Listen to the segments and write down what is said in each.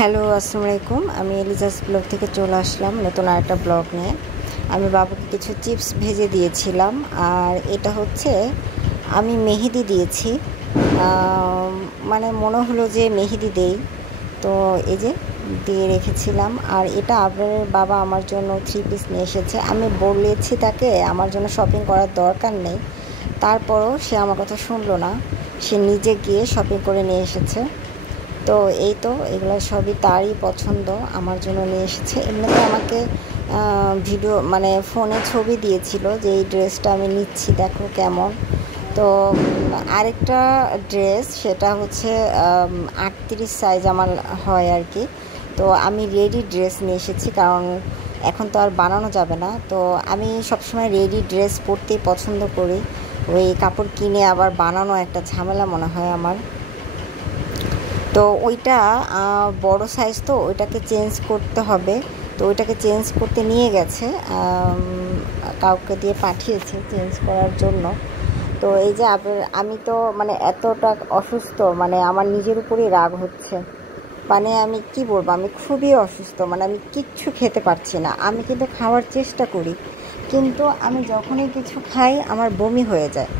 Hello, আসসালামু আলাইকুম। আমি এলিজাস ব্লগ থেকে চলে আসলাম নতুন আরেকটা ব্লগ নিয়ে। আমি বাবুকে কিছু চিপস ভেজে দিয়েছিলাম, আর এটা হচ্ছে আমি মেহেদি দিয়েছি। মানে মনে হলো যে মেহেদি দেই, তো এই যে দিয়ে রেখেছিলাম। আর এটা আপনার বাবা আমার জন্য 3 পিস নিয়ে এসেছে। আমি বলেছি তাকে আমার জন্য শপিং করার দরকার নেই, তারপরও সে আমার কথা শুনলো না, সে নিজে গিয়ে শপিং করে নিয়ে এসেছে। তো এই তো এগুলো সবই তারই পছন্দ, আমার জন্য নিয়ে এসেছে। এমনিতে আমাকে ভিডিও মানে ফোনে ছবি দিয়েছিল যে এই ড্রেসটা আমি নিচ্ছি, দেখো কেমন। তো আরেকটা ড্রেস, সেটা হচ্ছে 38 সাইজ আমার হয় আর কি। তো আমি রেডি ড্রেস নিয়ে এসেছি, কারণ এখন তো আর বানানো যাবে না। তো আমি সবসময় রেডি ড্রেস পরতেই পছন্দ করি। ওই কাপড় কিনে আবার বানানো একটা ঝামেলা মনে হয় আমার। তো ওইটা বড় সাইজ, তো ওইটাকে চেঞ্জ করতে হবে। তো ওইটাকে চেঞ্জ করতে নিয়ে গেছে, কাউকে দিয়ে পাঠিয়েছে চেঞ্জ করার জন্য। তো এই যে আমি তো মানে এতটা অসুস্থ, মানে আমার নিজের উপরেই রাগ হচ্ছে। মানে আমি কি বলবো, আমি খুবই অসুস্থ, মানে আমি কিচ্ছু খেতে পারছি না। আমি কিন্তু খাওয়ার চেষ্টা করি, কিন্তু আমি যখনই কিছু খাই আমার বমি হয়ে যায়।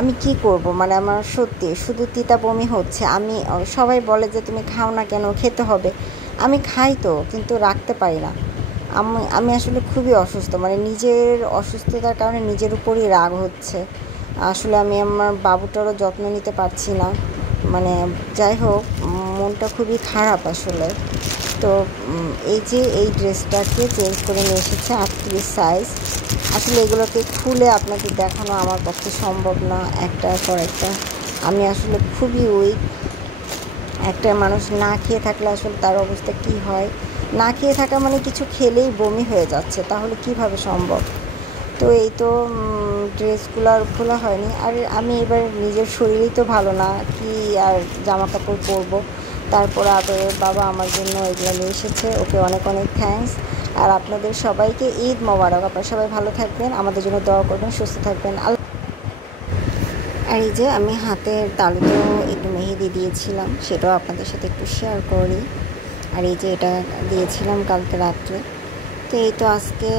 আমি কি করব, মানে আমার সত্যি শুধু তিতা বমি হচ্ছে। আমি সবাই বলে যে তুমি খাও না কেন, খেতে হবে। আমি খাই তো, কিন্তু রাখতে পারি না। আমি আসলে খুবই অসুস্থ, মানে নিজের অসুস্থতার কারণে নিজের উপরই রাগ হচ্ছে। আসলে আমি আমার বাবুটারও যত্ন নিতে পারছি না। মানে যাই হোক, মনটা খুবই খারাপ আসলে। তো এই যে এই ড্রেসটাকে চেঞ্জ করে নিয়ে এসেছে 38 সাইজ। আসলে এগুলোকে খুলে আপনাদের দেখানো আমার পক্ষে সম্ভব না, একটার পর একটা। আমি আসলে খুবই উইক। একটা মানুষ না খেয়ে থাকলে আসলে তার অবস্থা কি হয়। না খেয়ে থাকা মানে কিছু খেলেই বমি হয়ে যাচ্ছে, তাহলে কিভাবে সম্ভব। তো এই তো ড্রেসগুলো আর খোলা হয়নি। আর আমি এবার নিজের শরীরই তো ভালো না, কি আর জামা কাপড় পরবো। তারপর আবার বাবা আমার জন্য এগুলো নিয়ে এসেছে, ওকে অনেক অনেক থ্যাঙ্কস। আর আপনাদের সবাইকে ঈদ মোবারক। আপনারা সবাই ভালো থাকবেন, আমাদের জন্য দোয়া করবেন, সুস্থ থাকবেন। আর এই যে আমি হাতের তালুতেও একটু মেহেদি দিয়েছিলাম, সেটাও আপনাদের সাথে একটু শেয়ার করি। আর এই যে এটা দিয়েছিলাম কালকে রাত্রে। তো এই তো আজকে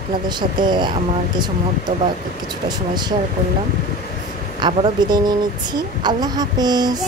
আপনাদের সাথে আমার কিছু মুহূর্ত বা কিছুটা সময় শেয়ার করলাম। আবারও বিদায় নিয়ে নিচ্ছি। আল্লাহ হাফেজ।